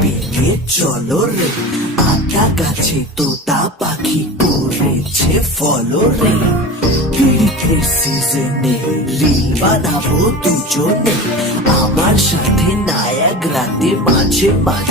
বেগে চলো রে, আতা গাছে তোতা পাখি করেছে ফলো রে। পিড়িতের সিজনে রিল বাঁধাবো দুজনে, আমার সাথে নায়াগ্রাতে মাঝে মাঝে